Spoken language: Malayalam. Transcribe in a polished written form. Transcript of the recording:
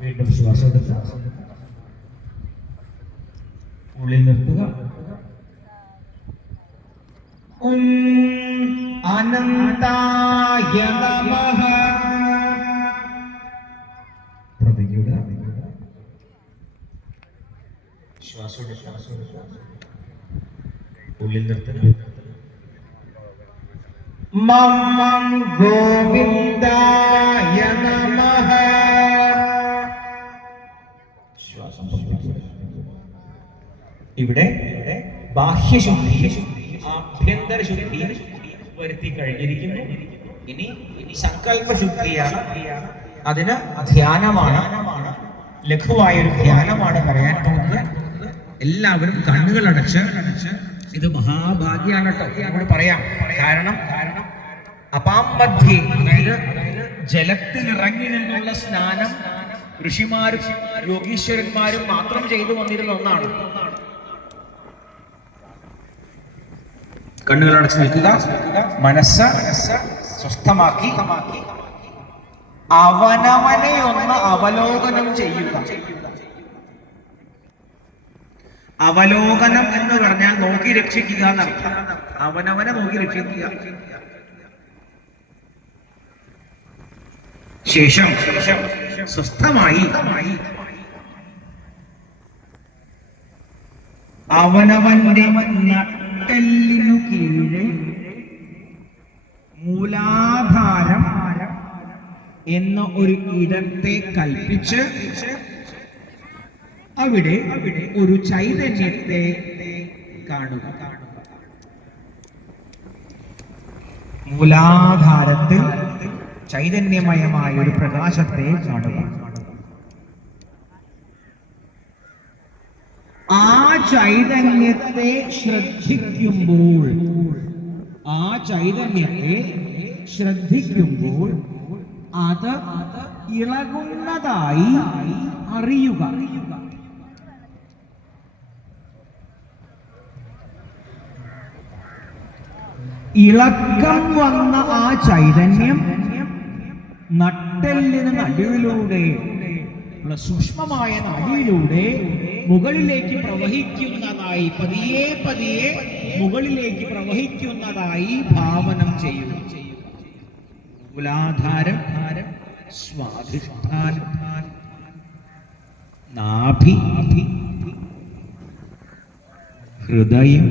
വീണ്ടും ശ്വാസം ഉള്ളിൽ നിർത്തുക. അനന്തായ നമഃ. പ്രതിജ്ഞ. ശ്വാസം ഉള്ളിൽ നിർത്തുക. മം ഗോവിന്ദായ നമഃ. ശ്വാസം ഇവിടെ ബാഹ്യശുദ്ധി ആഭ്യന്തര ശുദ്ധി വരുത്തി കഴിഞ്ഞിരിക്കുന്നു. ഇനി സങ്കല്പശുദ്ധിയാണ്. അതിന് ധ്യാനമാണ്, ലഘുവായൊരു ധ്യാനമാണ് പറയാൻ പോകുന്നത്. എല്ലാവരും കണ്ണുകൾ അടച്ച്, ഇത് മഹാഭാഗ്യാണ് കേട്ടോ നമ്മൾ പറയാം. കാരണം അപാമധ്യേ, അതായത് ജലത്തിൽ ഇറങ്ങി നിന്നുള്ള സ്നാനം ഋഷിമാരും യോഗീശ്വരന്മാരും മാത്രം ചെയ്തു വന്നിരുന്ന ഒന്നാണ്. കണ്ണുകൾ അടച്ചു നിൽക്കുക, മനസ്സ് സ്വസ്ഥമാക്കി അവനവനെ ഒന്ന് അവലോകനം ചെയ്യുക. അവലോകനം എന്ന് പറഞ്ഞാൽ നോക്കി രക്ഷിക്കുക എന്നർത്ഥം. അവനവനെ നോക്കി രക്ഷിക്കുക. ശേഷം സ്വസ്ഥമായി അവനവന്റെ നട്ടെല്ലിനു കീഴെ മൂലാധാരം എന്ന ഒരു ഇടത്തെ കൽപ്പിച്ച് അവിടെ ഒരു ചൈതന്യത്തെ കാണുക. മൂലാധാരത്തിൽ ചൈതന്യമയമായ ഒരു പ്രകാശത്തെ കാണുക. ആ ചൈതന്യത്തെ ശ്രദ്ധിക്കുമ്പോൾ, അത് ഇളകുന്നതായി അറിയുക. ഇളക്കം വന്ന ആ ചൈതന്യം നട്ടെല്ലിന് നടുവിലൂടെ, സൂക്ഷ്മമായ നാഡിയിലൂടെ മുകളിലേക്ക് പ്രവഹിക്കുന്നതായി, പതിയെ പതിയെ മുകളിലേക്ക് പ്രവഹിക്കുന്നതായി ഭാവനം ചെയ്യുക. മൂലാധാരം, സ്വാധിഷ്ഠാനം, നാഭി, ഹൃദയം,